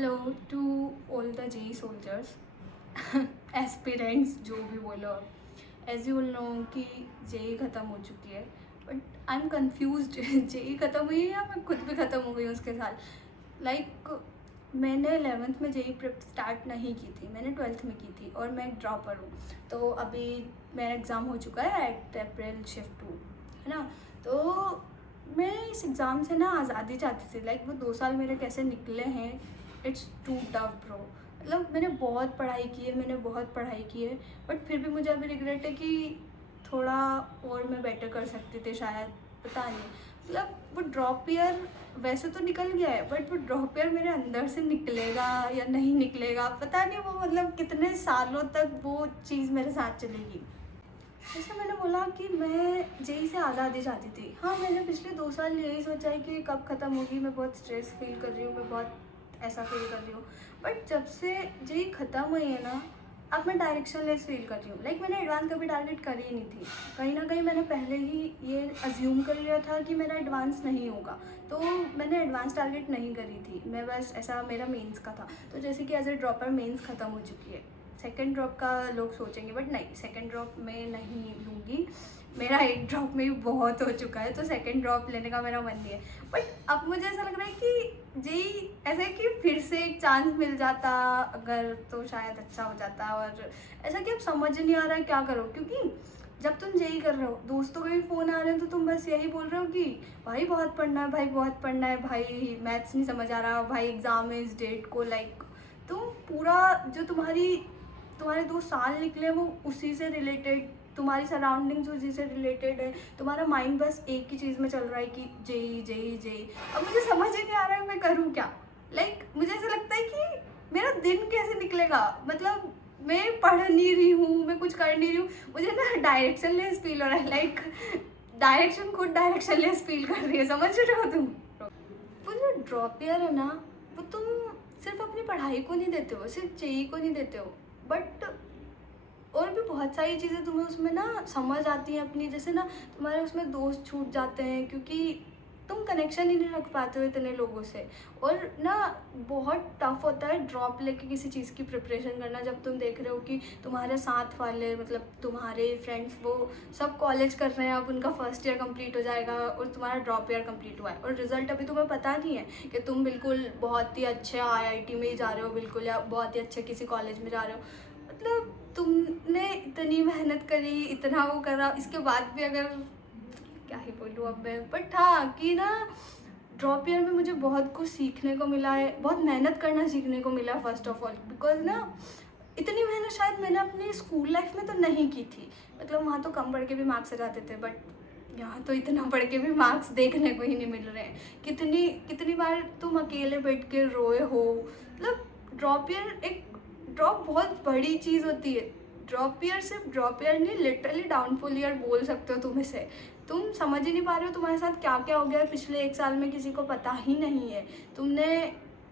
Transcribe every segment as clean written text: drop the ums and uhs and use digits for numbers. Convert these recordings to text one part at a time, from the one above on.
Hello to all the JEE soldiers aspirants जो भी बोलो एज यू नो कि जेई ख़त्म हो चुकी है but I am confuse JEE ख़त्म हुई है या मैं खुद भी ख़त्म हो गई हूँ उसके साथ मैंने 11th में जेई प्रेप स्टार्ट नहीं की थी, मैंने 12th में की थी और मैं एक ड्रॉपर हूँ। तो अभी मेरा एग्ज़ाम हो चुका है एट अप्रैल शिफ्ट 2 है ना। तो मैं इस एग्ज़ाम से ना आज़ादी चाहती थी। वो 2 साल मेरे कैसे निकले हैं, इट्स टू टफ ब्रो। मैंने बहुत पढ़ाई की है, बट फिर भी मुझे अभी रिग्रेट है कि थोड़ा और मैं बेटर कर सकती थी शायद, पता नहीं। वो ड्रॉप ईयर वैसे तो निकल गया है बट वो ड्रॉप ईयर मेरे अंदर से निकलेगा या नहीं निकलेगा पता नहीं। वो कितने सालों तक वो चीज़ मेरे साथ चलेगी। जैसे मैंने बोला कि मैं जेई से आज़ादी चाहती थी। हाँ, मैंने पिछले 2 साल यही सोचा है कि कब ख़त्म होगी, मैं बहुत स्ट्रेस फील कर रही हूँ, मैं बहुत ऐसा फील कर रही हूँ। बट जब से जेई ख़त्म हुई है ना, अब मैं डायरेक्शन लेस फील कर रही हूँ। मैंने एडवांस कभी टारगेट करी ही नहीं थी। कहीं ना कहीं मैंने पहले ही ये अज्यूम कर लिया था कि मेरा एडवांस नहीं होगा, तो मैंने एडवांस टारगेट नहीं करी थी। मैं बस ऐसा मेरा मेंस का था। तो जैसे कि एज ए ड्रॉपर मेंस ख़त्म हो चुकी है, सेकेंड ड्रॉप का लोग सोचेंगे बट नहीं, सेकेंड ड्रॉप में नहीं लूँगी। मेरा एक ड्रॉप में ही बहुत हो चुका है, तो सेकेंड ड्रॉप लेने का मेरा मन नहीं है। बट अब मुझे ऐसा लग रहा है कि जेई ऐसा है कि फिर से एक चांस मिल जाता अगर, तो शायद अच्छा हो जाता। और ऐसा कि अब समझ नहीं आ रहा है क्या करो, क्योंकि जब तुम जेई कर रहे हो, दोस्तों के भी फ़ोन आ रहे हैं तो तुम बस यही बोल रहे हो कि भाई बहुत पढ़ना है, भाई बहुत पढ़ना है, भाई मैथ्स नहीं समझ आ रहा, भाई एग्ज़ाम है इस डेट को। तुम पूरा जो तुम्हारे 2 साल निकले वो उसी से रिलेटेड, तुम्हारी सराउंडिंग्स उसी से रिलेटेड है। तुम्हारा माइंड बस एक ही चीज़ में चल रहा है कि जेई जेई जेई। अब मुझे समझ ही नहीं आ रहा है मैं करूँ क्या। मुझे ऐसा लगता है कि मेरा दिन कैसे निकलेगा। मैं पढ़ नहीं रही हूँ, मैं कुछ कर नहीं रही हूँ, मुझे ना डायरेक्शन लेस फील हो रहा है। डायरेक्शन खुद डायरेक्शन लेस फील कर रही है, समझ रहे हो तुम। वो जो ड्रॉप ईयर है ना, वो तुम सिर्फ अपनी पढ़ाई को नहीं देते हो, सिर्फ जेई को नहीं देते हो, बट और भी बहुत सारी चीज़ें तुम्हें उसमें ना समझ आती हैं अपनी। जैसे ना तुम्हारे उसमें दोस्त छूट जाते हैं क्योंकि तुम कनेक्शन ही नहीं रख पाते हो इतने लोगों से। और ना बहुत टफ होता है ड्रॉप लेके किसी चीज़ की प्रिपरेशन करना, जब तुम देख रहे हो कि तुम्हारे साथ वाले तुम्हारे फ्रेंड्स वो सब कॉलेज कर रहे हैं, अब उनका फर्स्ट ईयर कंप्लीट हो जाएगा और तुम्हारा ड्रॉप ईयर कंप्लीट हुआ है और रिजल्ट अभी तुम्हें पता नहीं है कि तुम बिल्कुल बहुत ही अच्छे आईआईटी में ही जा रहे हो बिल्कुल, या बहुत ही अच्छे किसी कॉलेज में जा रहे हो। तुमने इतनी मेहनत करी, इतना वो करा, इसके बाद भी अगर क्या ही बोलूँ अब मैं। बट हाँ कि ना ड्रॉप ईयर में मुझे बहुत कुछ सीखने को मिला है, बहुत मेहनत करना सीखने को मिला फर्स्ट ऑफ ऑल। बिकॉज ना इतनी मेहनत शायद मैंने अपनी स्कूल लाइफ में तो नहीं की थी। वहाँ तो कम पढ़ के भी मार्क्स आ जाते थे, बट यहाँ तो इतना पढ़ के भी मार्क्स देखने को ही नहीं मिल रहे हैं। कितनी कितनी बार तुम अकेले बैठ के रोए हो। ड्रॉप ईयर एक ड्रॉप बहुत बड़ी चीज़ होती है। ड्रॉप ईयर सिर्फ ड्रॉप ईयर नहीं, लिटरली डाउनफॉल ईयर बोल सकते हो तुम इसे। तुम समझ ही नहीं पा रहे हो तुम्हारे साथ क्या क्या हो गया पिछले 1 साल में, किसी को पता ही नहीं है। तुमने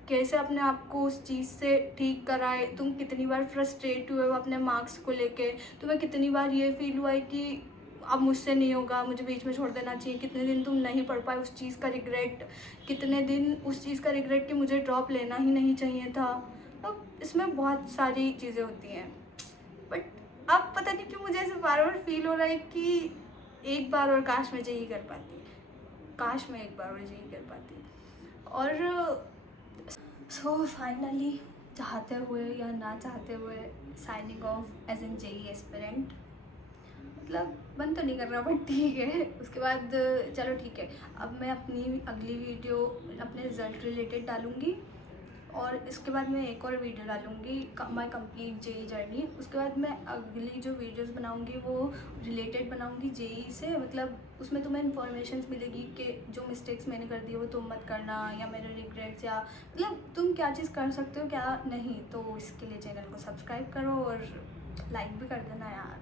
कैसे अपने आप को उस चीज़ से ठीक कराए, तुम कितनी बार फ्रस्ट्रेट हुए हो अपने मार्क्स को लेके, तुम्हें कितनी बार ये फील हुआ है कि अब मुझसे नहीं होगा, मुझे बीच में छोड़ देना चाहिए। कितने दिन तुम नहीं पढ़ पाए, उस चीज़ का रिग्रेट। कितने दिन उस चीज़ का रिग्रेट कि मुझे ड्रॉप लेना ही नहीं चाहिए था। इसमें बहुत सारी चीज़ें होती हैं। बट अब पता नहीं क्यों मुझे ऐसे बार बार फील हो रहा है कि एक बार और काश मैं यही कर पाती, काश मैं एक बार और यही कर पाती। और सो फाइनली, चाहते हुए या ना चाहते हुए, signing off as an JEE aspirant. मन तो नहीं कर रहा बट ठीक है। उसके बाद चलो ठीक है, अब मैं अपनी अगली वीडियो अपने रिज़ल्ट रिलेटेड डालूँगी और इसके बाद मैं एक और वीडियो डालूँगी माई कंप्लीट जेई जर्नी। उसके बाद मैं अगली जो वीडियोस बनाऊँगी वो रिलेटेड बनाऊँगी जेई से। उसमें तुम्हें इन्फॉर्मेशन मिलेगी कि जो मिस्टेक्स मैंने कर दी वो तुम मत करना, या मेरे रिग्रेट्स, या तुम क्या चीज़ कर सकते हो क्या नहीं। तो इसके लिए चैनल को सब्सक्राइब करो और लाइक भी कर देना यार।